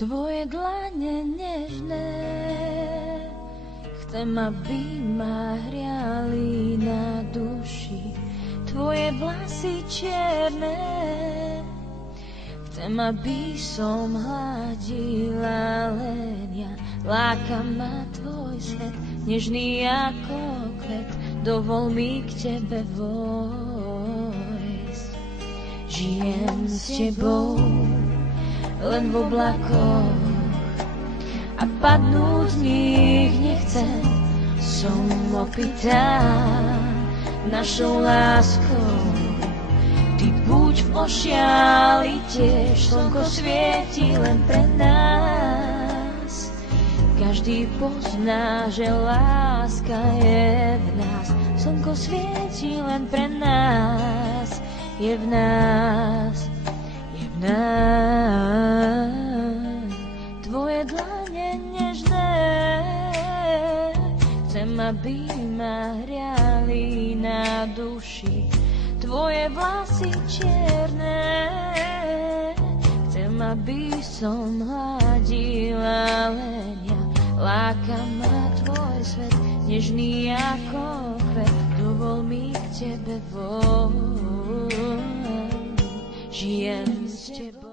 Tvoje dlane nežné, chcem, aby ma hriali na duši. Tvoje vlasy čierne, chcem, aby som hladila len ja. Láka ma tvoj svet, nežný ako kvet, dovol mi k tebe vojsť. Žijem s tebou len v oblakoch a padnúť z nich nechcem. Som opytá našou láskou, ty buď v ošiali tiež. Slnko svieti len pre nás, každý pozná, že láska je v nás. Slnko svieti len pre nás, je v nás, je v nás. Tvoje dlane nežné, chcem, aby ma hriali na duši. Tvoje vlasy čierne, chcem, aby som hladila len ja. Láka ma tvoj svet, nežný ako kvet, dovol mi k tebe vojsť. Žijem s tebou.